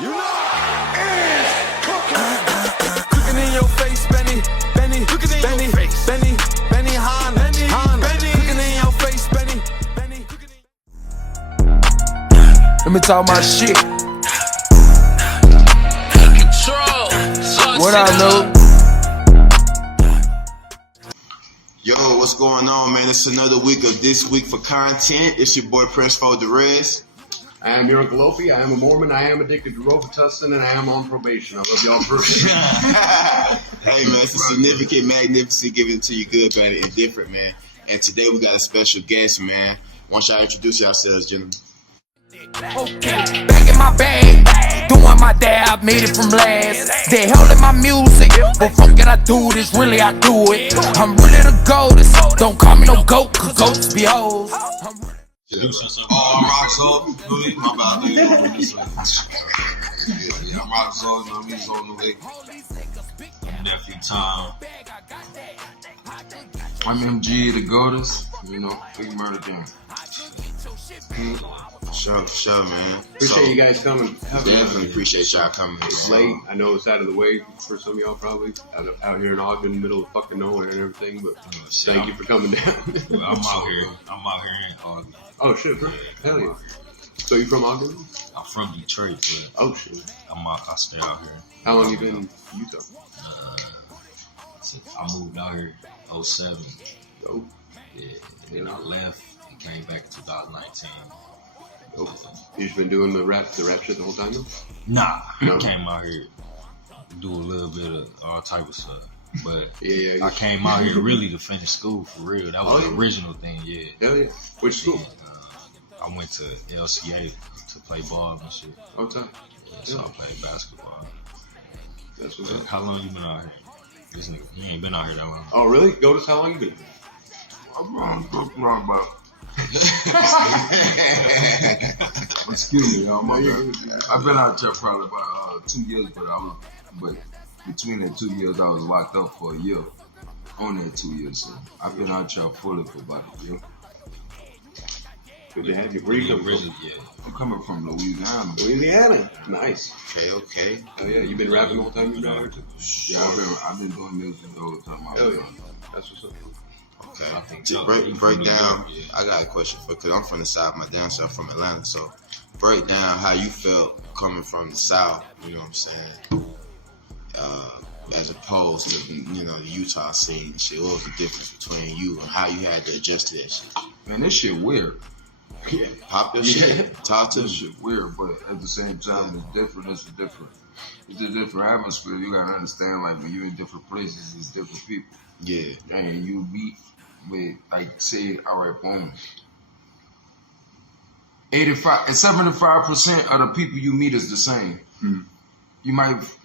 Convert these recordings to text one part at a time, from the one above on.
You know it's cooking. Cooking in your face, Benny. Cooking in your face. Benny, Han. Cooking in your face, Benny. Let me talk my shit. What I know. Yo, what's going on, man? It's another week of This Week for Content. It's your boy Prince Derez. I am your Uncle Opie. I am a Mormon. I am addicted to Robitussin, and I am on probation. I love y'all personally. Hey, man, it's a significant, magnificent, giving it to you good, bad, and different, man. And today we got a special guest, man. Why don't y'all introduce yourselves, gentlemen? Okay, back in my bag, doing my dab, made it from last. They held in my music, but fuck it, I do this, really I do it. I'm really the goatest, don't call me no goat, cause goats be hoes. I'm Roxo. My bad, I'm Roxo, he's on the way. Nephew Tom. I'm MG, the goddess. Big murder game. For sure, man. Appreciate you guys coming. Definitely appreciate y'all coming. It's late. I know it's out of the way for some of y'all probably. Out here in Ogden, in the middle of fucking nowhere and everything, but thank you for coming down. I'm out here in Ogden. Oh shit, bro. Hell yeah. So you from Ogden? I'm from Detroit, but oh shit. I stay out here. How long you been in Utah? I moved out here in 07. Oh. Yeah, and then I left and came back in 2019. Oh. You just been doing the rap shit the whole time though? Nah, no. I came out here do a little bit of all type of stuff. But yeah. I came out here really to finish school for real. That was the original thing, yeah. Hell yeah. Which school? And, I went to LCA to play ball and shit. Oh, time. Yeah, so I played basketball. That's what's up. How long you been out here? This nigga, you ain't been out here that long. Oh, really? Notice how long you been here? I'm about. Excuse me, y'all. I've been out there probably about 2 years, but between the 2 years, I was locked up for a year. Only 2 years, so I've been out there fully for about a year. Good to have you. Where you coming from? Yeah. I'm coming from Louisiana. Louisiana. Nice. Okay. Oh yeah, you been rapping the whole time you been out here too? Yeah, I've been doing music the whole time. That's what's up. Okay. To break down, I got a question because I'm from the South, my damn self from Atlanta. So break down how you felt coming from the South, you know what I'm saying? As opposed to, the Utah scene and shit. What was the difference between you and how you had to adjust to that shit? Man, this shit weird. Yeah. Pop your shit. Talk to this shit weird, but at the same time, it's different. It's a different atmosphere. You gotta understand, like, when you're in different places, it's different people. Yeah. And you meet with, like, say, all right, boom. 75% of the people you meet is the same. Mm-hmm.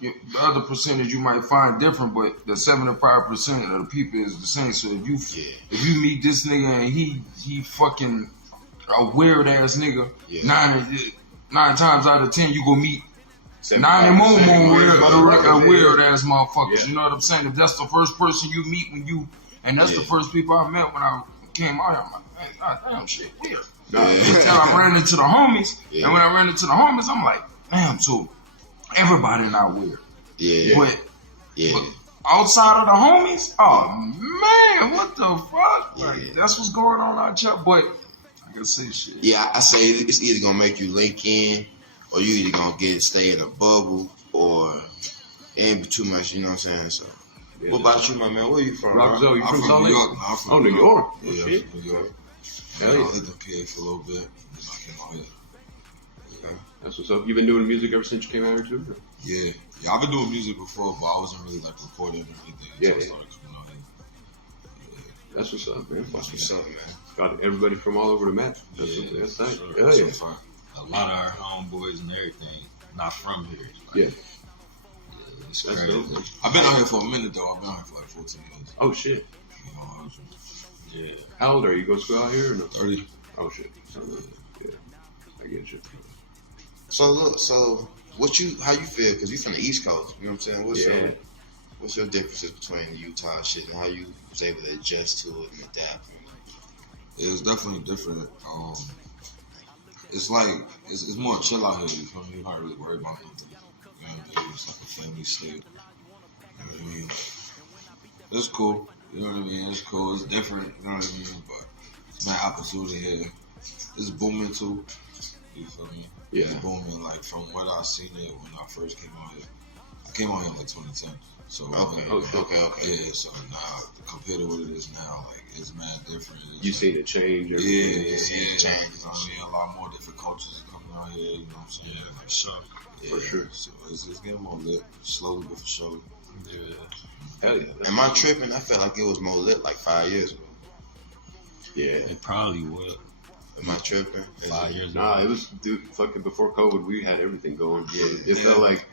The other percentage you might find different, but the 75% of the people is the same. So if you meet this nigga and he fucking a weird ass nigga, 9 times out of 10 you go meet 90 more weird ass motherfuckers. Yeah. You know what I'm saying? If that's the first person you meet and that's the first people I met when I came out here, I'm like, hey, god damn, shit weird. Until I ran into the homies, and when I ran into the homies, I'm like, damn, so everybody not weird. But outside of the homies, oh man, what the fuck? Like, that's what's going on out here. But I gotta say shit. Yeah, I say it's either gonna make you link in, or you either gonna stay in a bubble, or ain't too much. You know what I'm saying? So, what about you, my man? Where you from? Roxo, you I'm from from Salt New Lake? York. I'm from New York. Yeah, I'm from New York. Hell I yeah. lived up here for a little bit. That's what's up. You been doing music ever since you came out here too? Yeah, I've been doing music before, but I wasn't really like recording or anything. Yeah. I started coming out here. That's what's up, man. That's what's up, man. Got everybody from all over the map. That's tight. Sure. Hell yeah. A lot of our homeboys and everything not from here. Yeah. It's That's crazy. dope. I've been out here for a minute though. I've been out here for like 14 years. Oh shit. Yeah. How old are you? You go to school out here or no? 30. Oh shit. Yeah. I get you. So look, how you feel? Because you from the East Coast, you know what I'm saying? What's your differences between the Utah shit and how you was able to adjust to it and adapt? It was definitely different. it's like it's more chill out here. You feel me? You don't really worry about nothing. You know what I mean? It's like a family state. You know what I mean? It's cool. You know what I mean? It's cool. It's different. You know what I mean? But it's not opportunity here. It's booming too. You feel me? Yeah. It's booming. Like from what I seen it when I first came out here. I came out here in like 2010. So Okay. Yeah. So now compared to what it is now, like it's mad different. It's You like, seen it change? Yeah, Everything. changes. I mean, a lot more different cultures coming out here. You know what I'm saying? Yeah, for sure. Yeah, For sure. So it's getting more lit, slowly but for sure. Yeah. Hell yeah. Am I tripping? I felt like it was more lit like 5 years ago. Yeah. It probably would. Am I tripping? 5 years ago. Nah, it was fucking before COVID. We had everything going. Yeah. It felt like.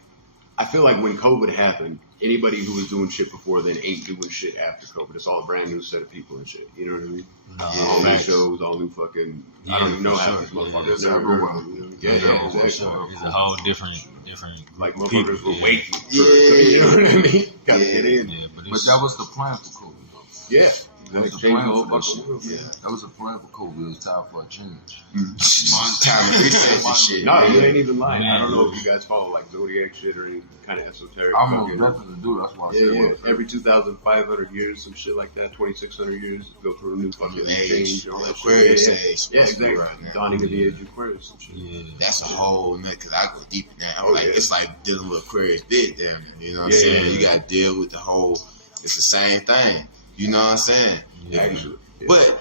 I feel like when COVID happened, anybody who was doing shit before then ain't doing shit after COVID. It's all a brand new set of people and shit. You know what I mean? No, All new facts. shows, all new fucking. I Yeah, don't even know for half sure. these motherfuckers. Yeah. It's everywhere. You know? Yeah, Yeah, for exactly. sure. It's a whole different Like people. motherfuckers were Yeah. waiting. Yeah. You know what I mean? Gotta Yeah. get in. Yeah, but But it's that was the plan for COVID, though. Yeah. That was Like, the change plan the whole for that fucking shit. world. Yeah. That was the plan for COVID. It was time for a change. Time to reset this shit. No, you ain't even lying. Man. I don't know if you guys follow like Zodiac shit or any kind of esoteric. I'm gonna fucking- definitely do. That's why I Yeah, said yeah. what. Every 2,500 years, some shit like that, 2,600 years, go through a new fucking Age, change, all that Aquarius shit. age. Yeah, supposed to be exactly. right now. Dawning of the age of Aquarius and shit. yeah. That's a whole nut, because I go deep in that. I'm Oh, like, yeah. it's like dealing with Aquarius big damn it. You know what I'm Yeah, saying? yeah, You yeah. got to deal with the whole, it's the same thing. You know what I'm saying? Actually. Yeah. But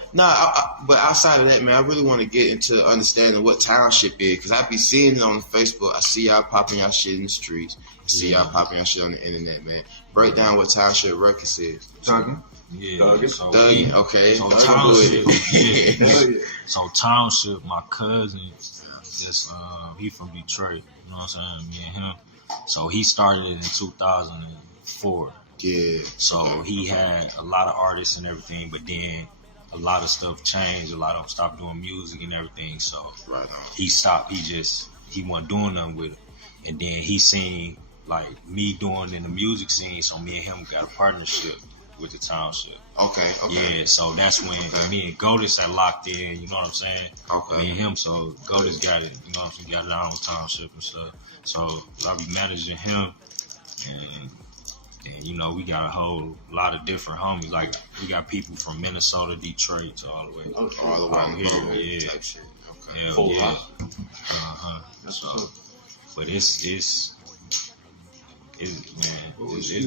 but outside of that, man, I really want to get into understanding what township is, because I be seeing it on Facebook. I see y'all popping y'all shit in the streets. I see y'all popping y'all shit on the internet, man. Break down what township records is. Talking. Yeah. Dug it. So, Doug, okay. So Doug township, with it. yeah. Hell yeah. So township, my cousin, just he from Detroit. You know what I'm saying? Me and him. So he started it in 2004. Yeah. So he had a lot of artists and everything, but then a lot of stuff changed. A lot of them stopped doing music and everything. So Right on. he stopped. He wasn't doing nothing with it. And then he seen like me doing in the music scene. So me and him got a partnership with the township. Okay. Yeah, so that's when me and Godis had locked in, you know what I'm saying? Okay. Me and him, so Godis got it, you know what I'm saying, got it our own township and stuff. So I'll be managing him, and you know, we got a whole lot of different homies. Like, we got people from Minnesota, Detroit, to all the way. All the way out here, yeah. type shit. Okay. Hell Full yeah. house. So, but it's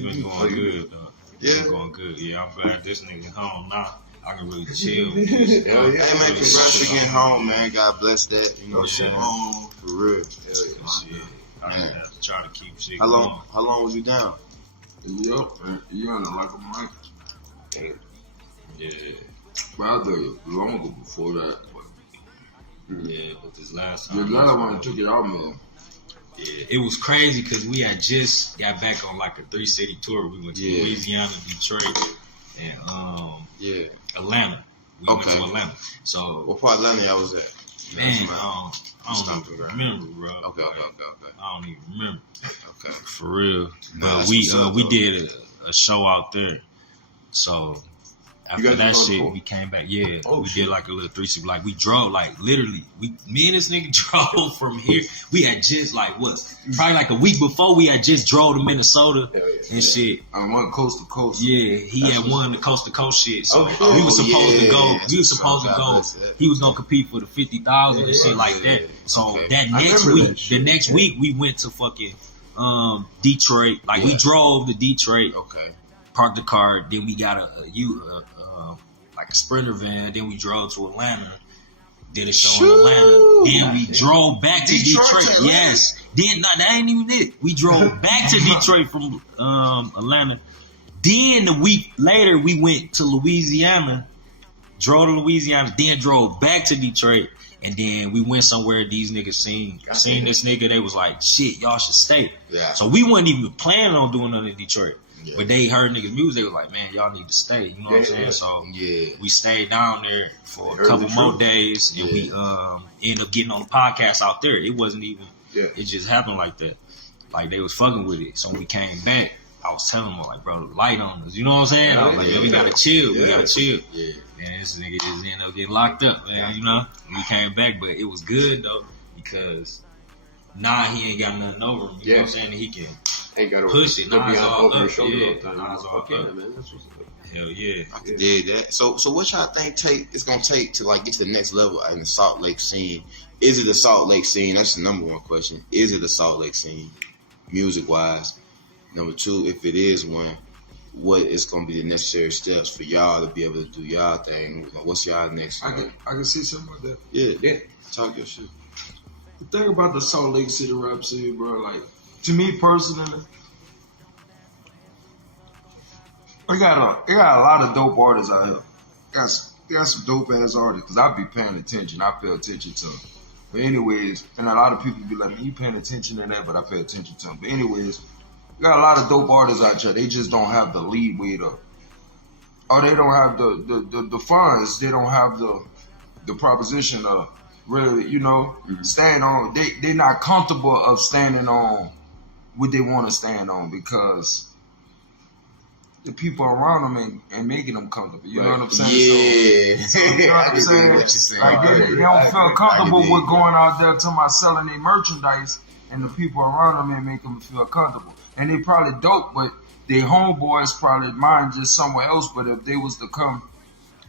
been going good, though. It's been going good. Yeah, I'm glad this nigga home now. I can really chill. with this. Hell yeah. Hey man, congrats for getting home, man. God bless that. You know what I'm saying? Yeah. For real. Shit. I have to try to keep shit How going. long was you down? Yep. You know, like a mic. Yeah, But I did it longer before that. But yeah, but this last the time, last one took it out, man. yeah, it was crazy because we had just got back on like a 3-city tour. We went to Yeah. Louisiana, Detroit, and Yeah. Atlanta. We went Okay. to Atlanta. So What part of Atlanta y'all was at? man, That's I don't Stomping ground. remember, bro. Okay. I don't even remember Okay. for real. Nah, But that's we what's up, we though. did a show out there. So after guys that was on shit, tour? we came back. Yeah, Oh, we shit. did like a little 360. Like we drove, like literally, me and this nigga drove from here. We had just like probably like a week before we had just drove to Minnesota Hell yeah. and shit. I went coast to coast. Yeah, he had won the coast to coast shit. So Oh, shit. we was supposed to go. Yeah. We was supposed to God go. bless that. He was gonna compete for the 50,000 and shit like that. So Okay. that I next remember week, that shit. the next week we went to fucking Detroit. Like we Yeah. drove to Detroit, Okay. parked the car. Then we got like a Sprinter van. Then we drove to Atlanta. Did a show in Atlanta. Then we drove back to Detroit to Detroit. Atlanta? Yes. Then that ain't even it. We drove back to Detroit from Atlanta. Then the week later we went to Louisiana. Drove to Louisiana. Then drove back to Detroit. And then we went somewhere. These niggas seen this nigga. They was like, shit, y'all should stay. Yeah. So we wasn't even planning on doing nothing in Detroit. Yeah. But they heard niggas' music. They was like, man, y'all need to stay. You know what I'm saying? Yeah. So Yeah. we stayed down there for a Heard couple the more truth. days. And we ended up getting on the podcast out there. It wasn't even, Yeah. it just happened like that. Like they was fucking with it. So when we came back, I was telling him, like, bro, light on us. You know what I'm saying? I was like, yo, we gotta chill. We gotta chill. Yeah. And this nigga just ended up getting locked up, man. You know, we came back, but it was good though because now he ain't got nothing over him. You know what I'm saying? He can Ain't got to push it. Now it's all up. Yeah, now now it's all up. man. That's what's up. Hell yeah. I can dig that. So what y'all think it's gonna take to like get to the next level in the Salt Lake scene? Is it a Salt Lake scene? That's the number one question. Is it a Salt Lake scene, music wise? Number two, if it is one, what is gonna be the necessary steps for y'all to be able to do y'all thing? What's y'all next? I can see something like that. Yeah. Talk your shit. The thing about the Salt Lake City rap scene, bro, like, to me personally, we got a lot of dope artists out here. Got some dope ass artists, because I be paying attention. I pay attention to them. But anyways, and a lot of people be like, man, you paying attention to that, but I pay attention to them. But anyways, we got a lot of dope artists out here. They just don't have the lead weight up. Or they don't have the funds. They don't have the proposition of really, you know, stand on. They're not comfortable of standing on what they want to stand on because the people around them and making them comfortable. You know what I'm saying? Yeah. So, you know what I'm saying? What you're saying. Like they don't feel comfortable with going out there to my selling their merchandise, and the people around them and make them feel comfortable. And they probably dope, but their homeboys probably mine just somewhere else. But if they was to come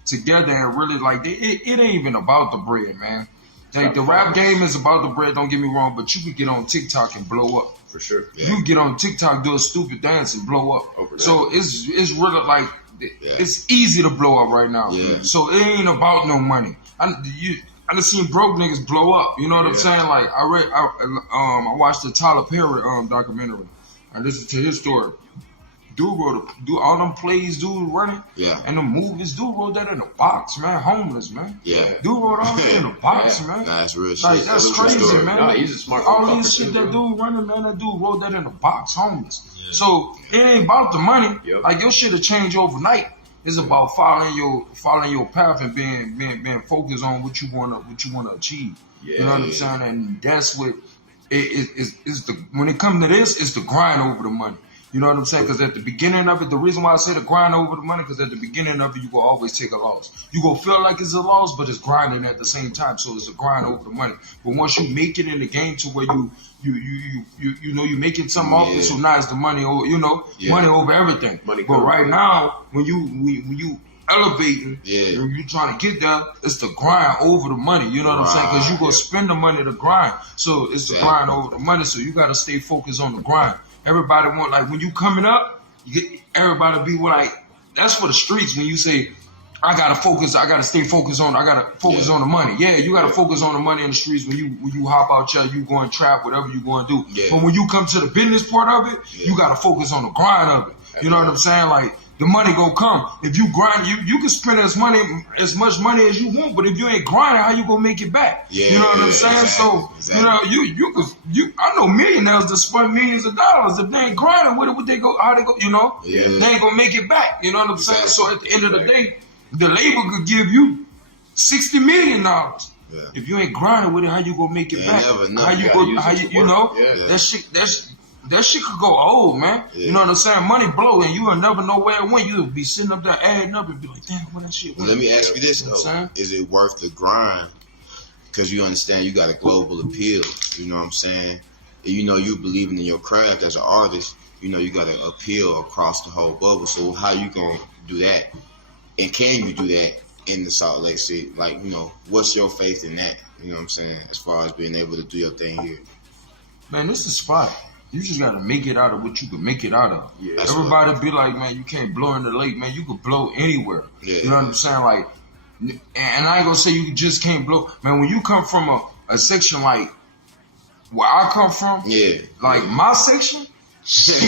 together and really like, it ain't even about the bread, man. Like the rap game is about the bread. Don't get me wrong, but you could get on TikTok and blow up. For sure. Yeah. You get on TikTok, do a stupid dance and blow up. Overnight. So it's really like it's easy to blow up right now. Yeah. So it ain't about no money. I done seen broke niggas blow up. You know what I'm saying? Like I watched the Tyler Perry documentary. I listened to his story. Dude wrote all them plays dude running. Yeah. And the movies, dude wrote that in a box, man. Homeless, man. Yeah. Dude wrote all that in a box, man. Nah, that's real shit. Like, that's a true crazy, story. man. Nah, he's a smart all motherfucker, this shit too, that bro. dude running, man, that dude wrote that in a box, homeless. Yeah. So it ain't about the money. Yep. Like your shit will change overnight. It's about following your path and being focused on what you wanna achieve. Yeah, you know what I'm saying? And that's what when it comes to this, it's the grind over the money. You know what I'm saying? Because at the beginning of it, the reason why I say the grind over the money, because at the beginning of it, you will always take a loss. You gonna feel like it's a loss, but it's grinding at the same time. So it's a grind over the money. But once you make it in the game to where you making something off it, so now it's the money, or money over everything. Money but comes. right now, when you elevating, and you trying to get there, it's the grind over the money. You know what I'm saying? Because you gonna spend the money to grind. So it's the grind over the money. So you gotta stay focused on the grind. Everybody want, like, when you coming up, everybody be like, that's for the streets. When you say, I gotta stay focused on, I gotta focus on the money. Yeah, you gotta focus on the money in the streets when you hop out here, you go and trap, whatever you going to do. Yeah. But when you come to the business part of it, you gotta focus on the grind of it. You know what I'm saying? Like, the money gonna come. If you grind, you can spend as much money as you want, but if you ain't grinding, how you gonna make it back? Yeah, you know what I'm saying? exactly. So I know millionaires that spend millions of dollars. If they ain't grinding with it, how they go? Yeah. They ain't gonna make it back. You know what I'm saying? So at the end of the day, the label could give you $60 million. Yeah. If you ain't grinding with it, how you gonna make it back? Never, How you go? That shit could go old, man. Yeah. You know what I'm saying? Money blow, and you will never know where it went. You'll be sitting up there adding up and be like, damn, where that shit Well, went? let me ask you this You know though: what I'm is it worth the grind? Because you understand you got a global appeal. You know what I'm saying? And you believing in your craft as an artist. You got to appeal across the whole bubble. So how you gonna do that? And can you do that in the Salt Lake City? Like, what's your faith in that? You know what I'm saying? As far as being able to do your thing here. Man, this is the spot. You just gotta make it out of what you can make it out of. Yeah. Everybody be like, man, you can't blow in the lake, man. You could blow anywhere. Yeah. You know what I'm saying? Like, and I ain't gonna say you just can't blow. Man, when you come from a section like where I come from, Yeah. like my section, shit,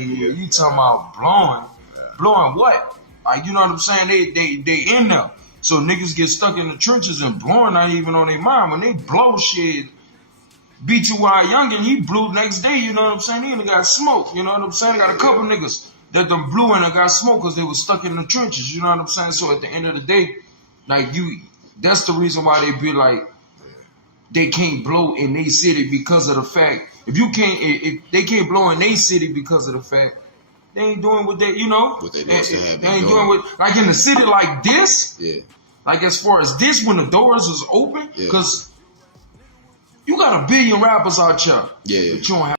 you talking about blowing? Blowing what? Like, you know what I'm saying? They in there. So niggas get stuck in the trenches and blowing not even on their mind. When they blow shit, B2Y Youngin, he blew next day, you know what I'm saying? He ain't got smoked, you know what I'm saying? I got a couple niggas that done blew and got smoked because they was stuck in the trenches, you know what I'm saying? So at the end of the day, like, that's the reason why they be like, they can't blow in their city because of the fact, if they can't blow in their city because of the fact They ain't doing what they, you know. What they They used to have been ain't doing. doing what, like in a city like this. Yeah. Like as far as this, when the doors is open, Yeah. because you got a billion rappers out here, Yeah. but you don't have